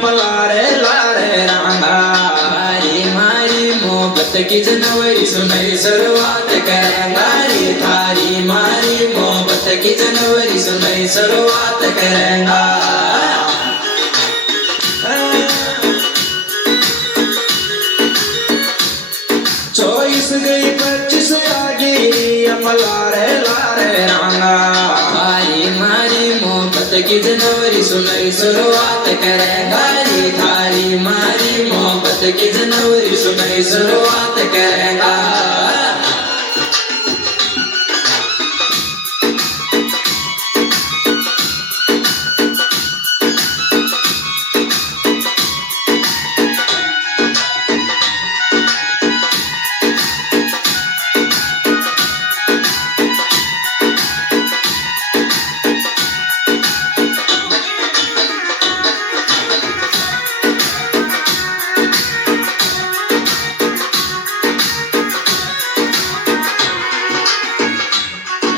लारे लारे रांगा मारी मोहब्बत की जनवरी सुनाई शुरुआत करेंगा रे थारी मारी मोहब्बत की जनवरी सुनाई शुरुआत करेंगा 24 गई 25 आ गई अब लारे लारे रांगा मारी मोहब्बत की जनवरी सुनाई शुरुआत करेंगा रे थारी मारी मोहब्बत की जनवरी सुनाई शुरुआत करेंगा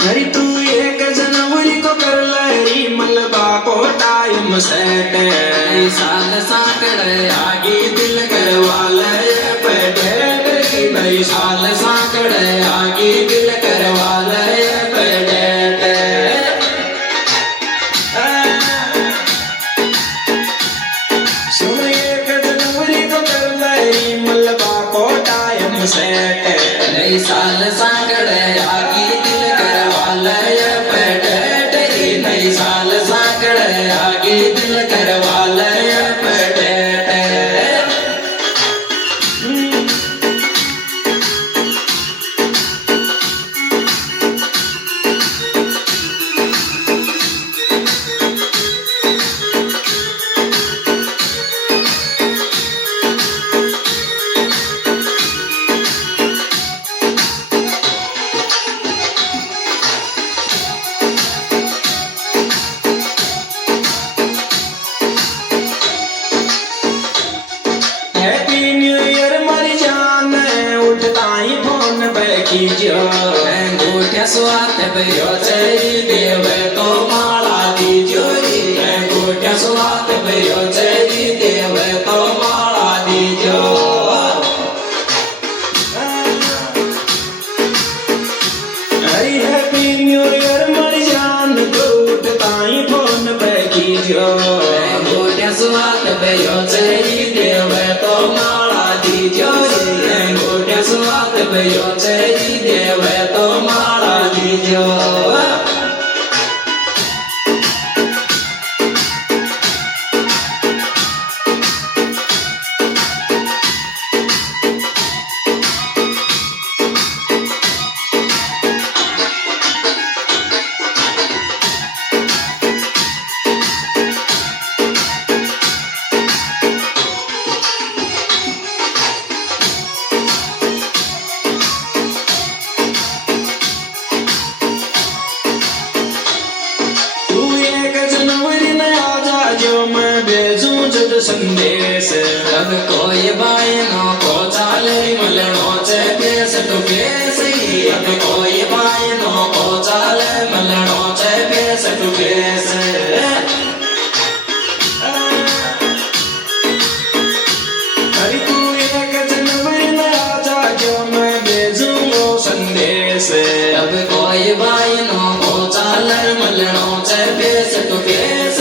अरे तू 1 जनवरी को कर लहरी मलबा को टाइम सेट साल साकड़ आगे दिल करवा ले पेटेट नई साल साकड़ आगे दिल करवा ले पेटेट सुन 1 जनवरी को कर लहरी मलबा को टाइम सेट नई साल साकड़ आगे दिल नई साल साकड़ आगे दिल करवा ले पेटेट अंगूठ्या स्वात भयो चरी देव तो माला दीजो अंगूठ्या स्वात भयो चरी देव तो माला दीजो अरे हैप्पी न्यू ईयर मरी जान को उठताई फोन पे कीजो अंगूठ्या स्वात भयो चरी देव तो माला दीजो अंगूठ्या स्वात भयो चरी देव तो माला दीजो संदेश अब कोई बायनों को चाले मलनों से फेस टू फेस अब कोई बायनों को चाले मलनों से फेस टू फेस अरे तू 1 जनवरी में आजा जो मैं भेजूं वो संदेश अब कोई बायनों को चाले मलनों से फेस टू फेस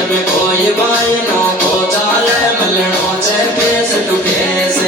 अब कोई बायनों को चाले मलनों से फेस टू फेस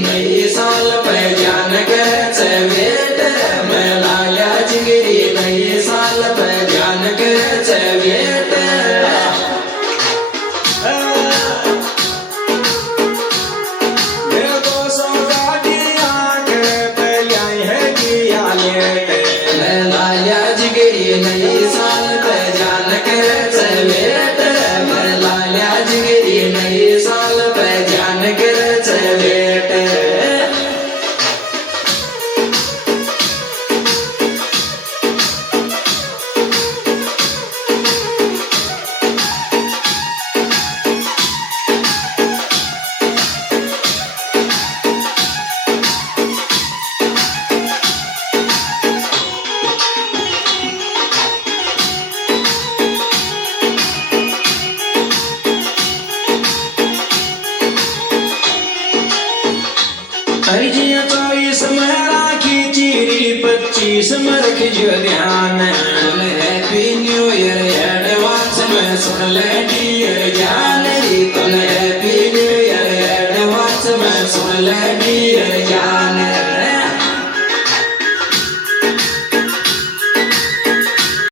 नई साल पे ध्यान करे वेट मैं लाया जिगरी नई साल पे ध्यान करे સમર રખજો ધ્યાન હેપી ન્યુ યર એડવાન્સ में सुन ले